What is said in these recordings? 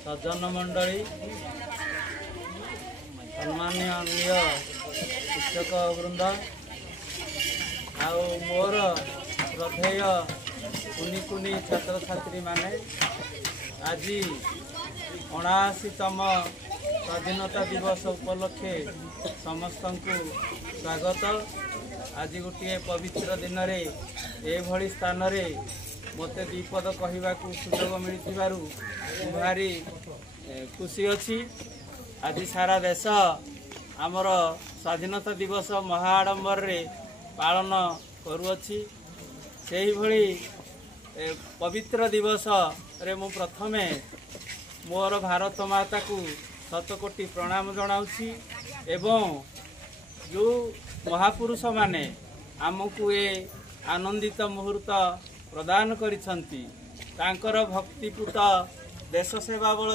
सज्जन मंडली सम्मान्य शिक्षक वृंद मोर श्रद्धेय कुनी कुनी छात्र छात्री माने आज 79तम स्वाधीनता दिवस उपलक्षे समस्त को स्वागत। आज गोटे पवित्र दिन में स्थान मत विपद कहवा सुजोग मिलू भारी खुशी अच्छी। आज सारा देश आमर स्वाधीनता दिवस महाआडंबर रे पालन करुअछि। सेही भली पवित्र दिवस रे मु प्रथमे मोर भारत माता को शतकोटी प्रणाम जनाउछि एवं जो महापुरुष माने आमको ए आनंदित मुहूर्त प्रदान करिसंती तांकर भक्तिपूत देश सेवा बल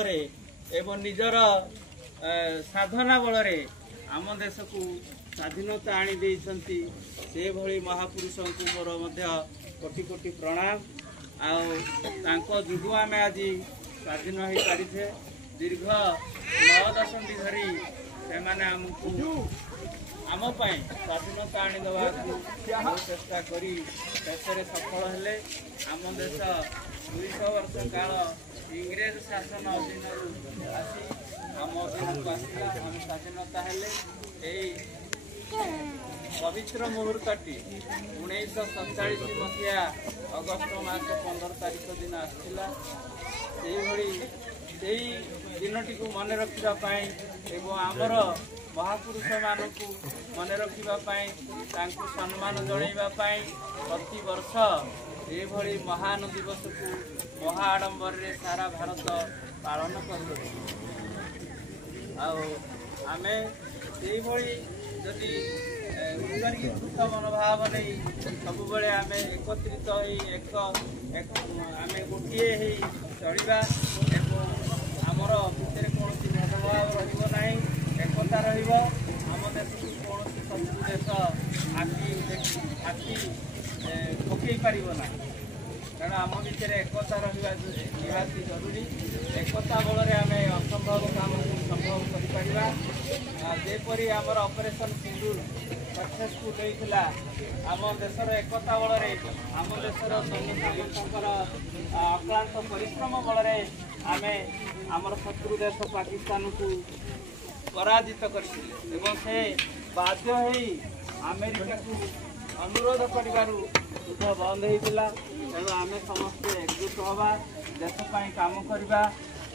एवं निजर साधना बल आम देश को स्वाधीनता आनी देइसंती। से भली महापुरुष को मोर मध्य कोटि कोटि प्रणाम। आको जुगु आम आज स्वाधीन हो पारिछे। दीर्घ 9 दशंधि धरी से आमको आम स्वाधीनता आनी देवा चेष्टा करी शेषे सफल हेले। आम देश 200 वर्ष काल इंग्रेज शासन अधीन आसी आम अधीन को आसला आम स्वाधीनता हेले। यही पवित्र मुहूर्तटी 1947 मसीहा अगस्ट मास 15 तारिख दिन आसला। से दिनटी को मन रखापी एवं आमर महापुरुष मानक मन रखापी सम्मान जनवाई प्रति वर्ष ये महान दिवस को महाआडंबर रे सारा भारत पालन कर। आमे जदि उत्सर्गीकृत मनोभाव नहीं सब बेले आम एकत्रित आम गोटे चलवा आमर भितर कौन भेदभाव रहा एकता रम देश को कौन शत्रु देश आखि पकई पारना कारण आम भितर एकता रहा निहाती जरूरी। एकता बल आम असंभव काम को संभव करपरी आमर ऑपरेशन सिंदूर सक्सेसफुल होता आम देशर एकता बल आम देशर सैनिक अक्लांत परिश्रम बल आम आमर शत्रु देश पाकिस्तान को पराजित करते से बाध्य अमेरिका को अनुरोध कर युद्ध बंद होता। तेणु आम समस्ते एकजुट हवा देशपाई काम करवा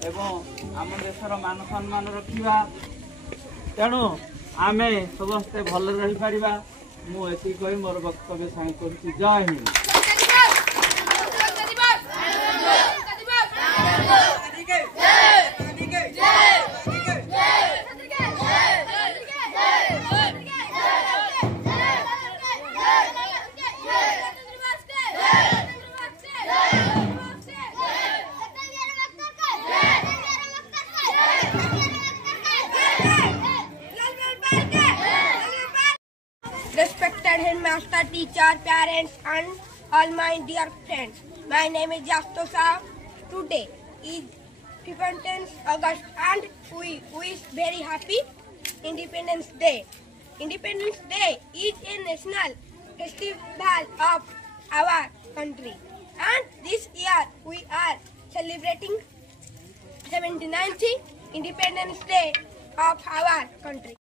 एवं आम देशर मान सम्मान रखा। तेणु आम समस्ते भल रही पारिबा मुझे कही मोर वक्तव्य सांग कर जय Hind. Respected headmaster, teacher, parents, and all my dear friends. My name is Jastosa. Today is 15th August, and we wish very happy Independence Day. Independence Day is a national festival of our country, and this year we are celebrating 79th Independence Day of our country.